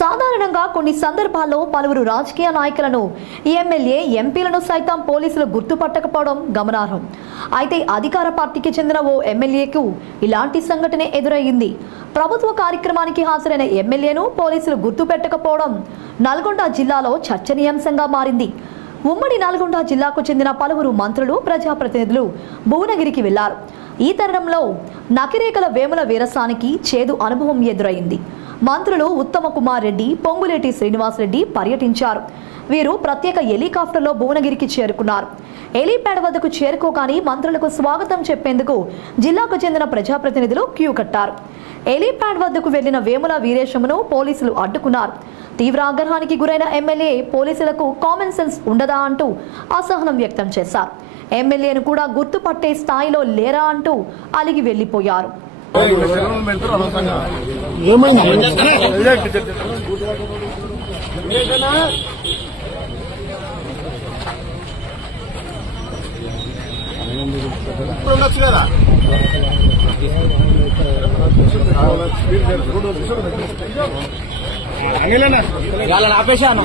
సాధారణంగా కొన్ని సందర్భాల్లో పలువురు రాజకీయ నాయకులను ఎమ్మెల్యే ఎంపీలను సైతం పోలీసులు గుర్తుపట్టకపోవడం గమనార్హం. అయితే అధికార పార్టీకి చెందిన ఓ ఎమ్మెల్యేకు ఇలాంటి సంఘటన ఎదురయ్యింది. ప్రభుత్వ కార్యక్రమానికి హాజరైన ఎమ్మెల్యేను పోలీసులు గుర్తుపెట్టకపోవడం నల్గొండ జిల్లాలో చర్చనీయాంశంగా మారింది. ఉమ్మడి నల్గొండ జిల్లాకు చెందిన పలువురు మంత్రులు, ప్రజాప్రతినిధులు భువనగిరికి వెళ్లారు. ఈ తరుణంలో నకిరేకల వేముల వీరస్వామికి చేదు అనుభవం ఎదురైంది. మంత్రులు ఉత్తమ కుమార్ రెడ్డి, పొంగులేటి శ్రీనివాస్ రెడ్డి పర్యటించారు. వీరు ప్రత్యేక హెలికాప్టర్లో భువనగిరికి చేరుకున్నారు. హెలీప్యాడ్ వద్దకు చేరుకోగానే మంత్రులకు స్వాగతం చెప్పేందుకు జిల్లాకు చెందిన ప్రజాప్రతినిధులు క్యూ కట్టారు. హెలీప్యాడ్ వద్దకు వెళ్లిన వేముల వీరేశమును పోలీసులు అడ్డుకున్నారు. తీవ్ర ఆగ్రహానికి గురైన ఎమ్మెల్యే పోలీసులకు కామన్ సెన్స్ ఉండదా అంటూ అసహనం వ్యక్తం చేశారు. ఎమ్మెల్యేను కూడా గుర్తుపట్టే స్థాయిలో లేరా అంటూ అలిగి వెళ్లిపోయారు. ఆపేశాను.